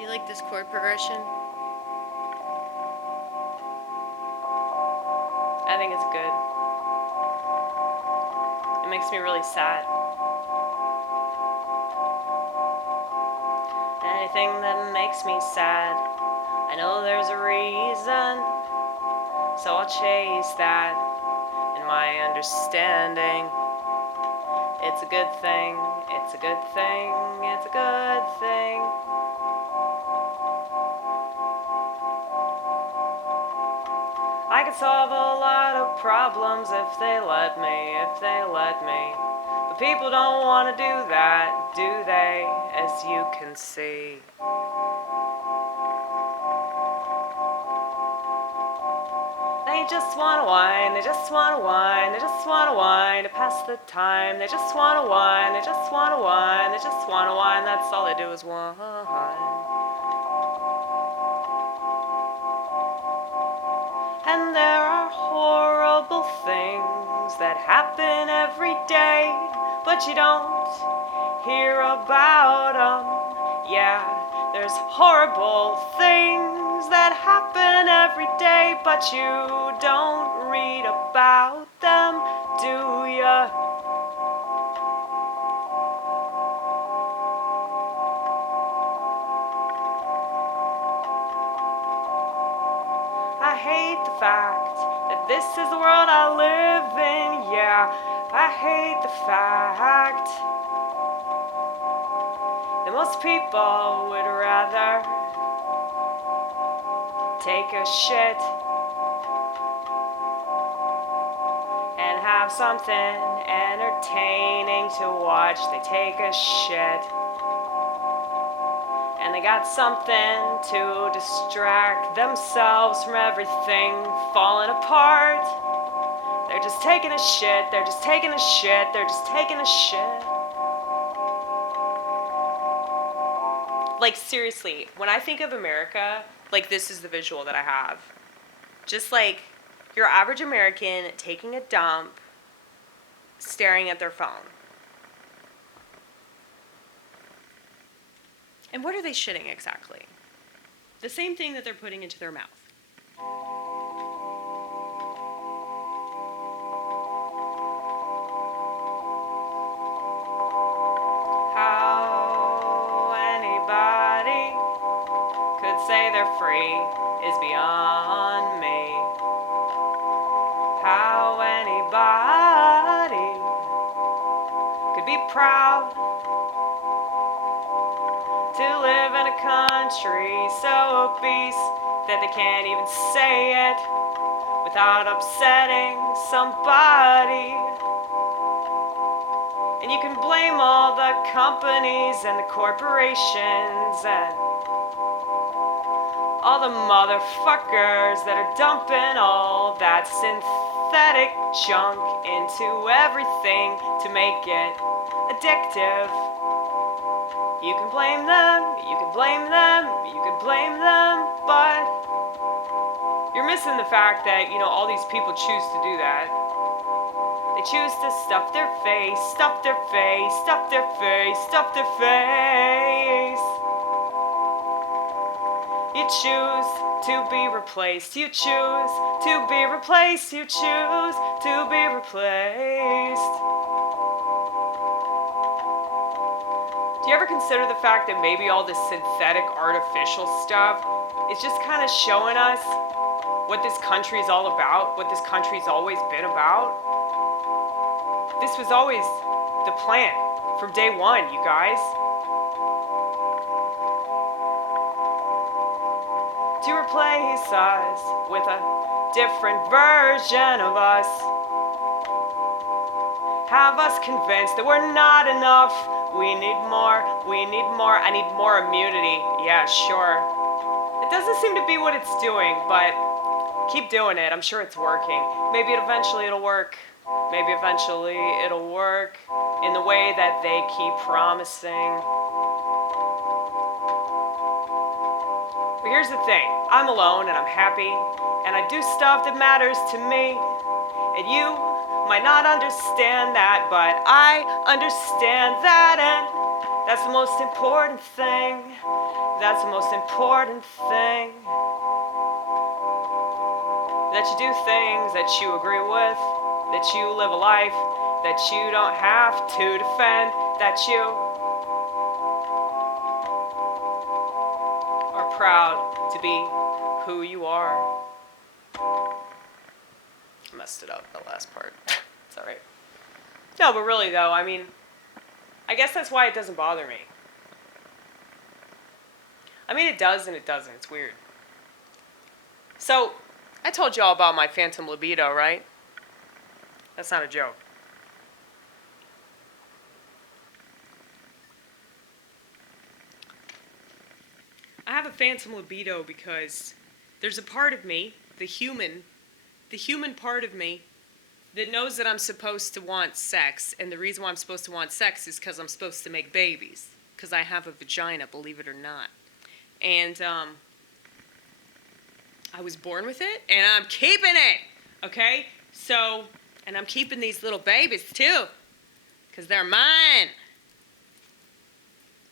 Do you like this chord progression? I think it's good. It makes me really sad. Anything that makes me sad, I know there's a reason, so I'll chase that in my understanding. It's a good thing, it's a good thing, it's a good thing. I could solve a lot of problems if they let me, if they let me. But people don't want to do that, do they? As you can see. They just wanna whine, they just wanna whine, they just wanna whine to pass the time. They just wanna whine, they just wanna whine, they just wanna whine, that's all they do is whine. And there are horrible things that happen every day, but you don't hear about them. Yeah, there's horrible things that happen every day, but you don't read about them, do ya? I hate the fact that this is the world I live in, yeah. I hate the fact that most people would rather take a shit and have something entertaining to watch. They take a shit and they got something to distract themselves from everything falling apart. They're just taking a shit, they're just taking a shit, they're just taking a shit. Like, seriously, when I think of America, like, this is the visual that I have. Just like your average American taking a dump, staring at their phone. And what are they shitting exactly? The same thing that they're putting into their mouth. How anybody could say they're free is beyond me. How anybody could be proud to live in a country so obese that they can't even say it without upsetting somebody. And you can blame all the companies and the corporations and all the motherfuckers that are dumping all that synthetic junk into everything to make it addictive. You can blame them, you can blame them, you can blame them, but you're missing the fact that, all these people choose to do that. They choose to stuff their face, stuff their face, stuff their face, stuff their face. You choose to be replaced, you choose to be replaced, you choose to be replaced. Do you ever consider the fact that maybe all this synthetic artificial stuff is just kind of showing us what this country's all about, what this country's always been about? This was always the plan from day one, you guys. To replace us with a different version of us. Have us convinced that we're not enough. We need more, we need more. I need more immunity. Yeah, sure. It doesn't seem to be what it's doing, but keep doing it. I'm sure it's working. Maybe eventually it'll work. Maybe eventually it'll work in the way that they keep promising. But here's the thing. I'm alone and I'm happy, and I do stuff that matters to me. And you might not understand that, but I understand that, and that's the most important thing. That's the most important thing. That you do things that you agree with, that you live a life that you don't have to defend, that you are proud to be who you are. I messed it up, the last part. It's alright. No, but really though, I mean, I guess that's why it doesn't bother me. I mean, it does and it doesn't. It's weird. So, I told you all about my phantom libido, right? That's not a joke. I have a phantom libido because there's a part of me, the human part of me, that knows that I'm supposed to want sex, and the reason why I'm supposed to want sex is because I'm supposed to make babies, because I have a vagina, believe it or not. And I was born with it, and I'm keeping it, okay? So, and I'm keeping these little babies too, because they're mine.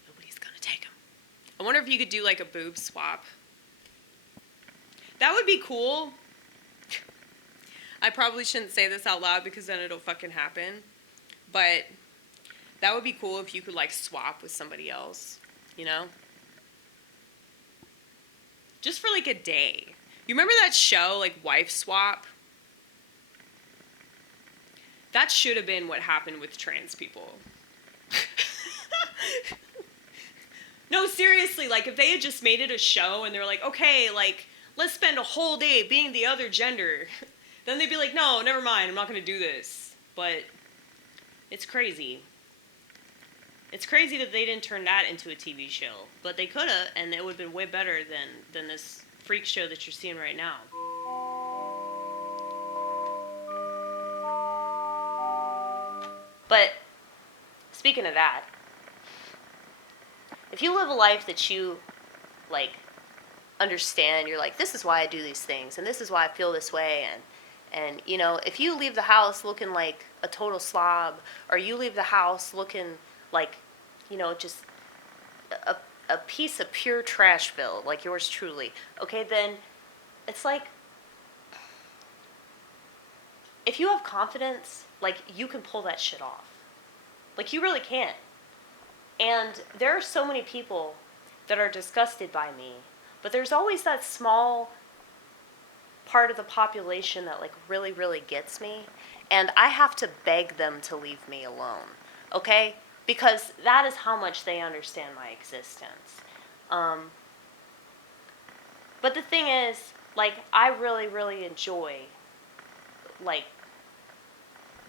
Nobody's gonna take them. I wonder if you could do like a boob swap. That would be cool. I probably shouldn't say this out loud because then it'll fucking happen. But that would be cool if you could like swap with somebody else, you know? Just for like a day. You remember that show, like Wife Swap? That should have been what happened with trans people. No, seriously, like if they had just made it a show and they were like, okay, like, let's spend a whole day being the other gender. Then they'd be like, no, never mind, I'm not going to do this. But it's crazy. It's crazy that they didn't turn that into a TV show. But they could have, and it would have been way better than this freak show that you're seeing right now. But speaking of that, if you live a life that you, like, understand, you're like, this is why I do these things, and this is why I feel this way, and you know, if you leave the house looking like a total slob, or you leave the house looking like, you know, just a piece of pure trashville, like yours truly, okay, then it's like, if you have confidence, like, you can pull that shit off. Like, you really can. And there are so many people that are disgusted by me, but there's always that small part of the population that, like, really, really gets me, and I have to beg them to leave me alone, okay? Because that is how much they understand my existence. But the thing is, like, I really, really enjoy, like,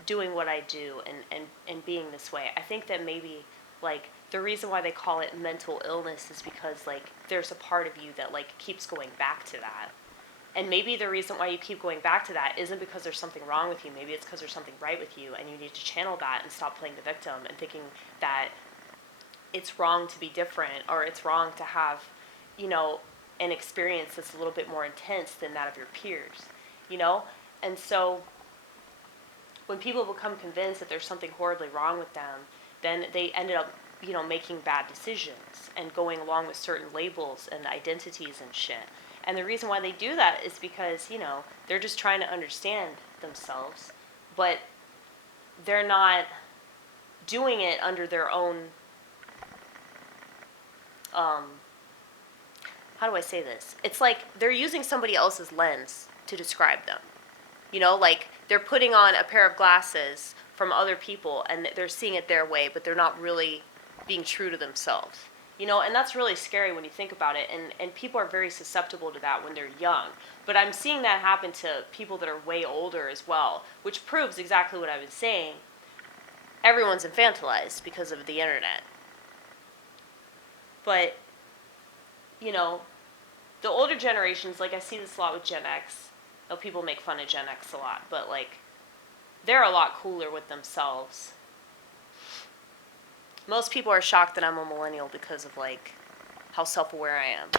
doing what I do and being this way. I think that maybe, like, the reason why they call it mental illness is because, like, there's a part of you that, like, keeps going back to that. And maybe the reason why you keep going back to that isn't because there's something wrong with you. Maybe it's because there's something right with you, and you need to channel that and stop playing the victim and thinking that it's wrong to be different, or it's wrong to have, you know, an experience that's a little bit more intense than that of your peers, you know? And so when people become convinced that there's something horribly wrong with them, then they ended up, you know, making bad decisions and going along with certain labels and identities and shit. And the reason why they do that is because, you know, they're just trying to understand themselves, but they're not doing it under their own, how do I say this? It's like they're using somebody else's lens to describe them. You know, like they're putting on a pair of glasses from other people and they're seeing it their way, but they're not really being true to themselves. You know, and that's really scary when you think about it, and people are very susceptible to that when they're young. But I'm seeing that happen to people that are way older as well, which proves exactly what I was saying. Everyone's infantilized because of the internet. But, you know, the older generations, like I see this a lot with Gen X. Though people make fun of Gen X a lot, but, like, they're a lot cooler with themselves. Most people are shocked that I'm a millennial because of, like, how self-aware I am.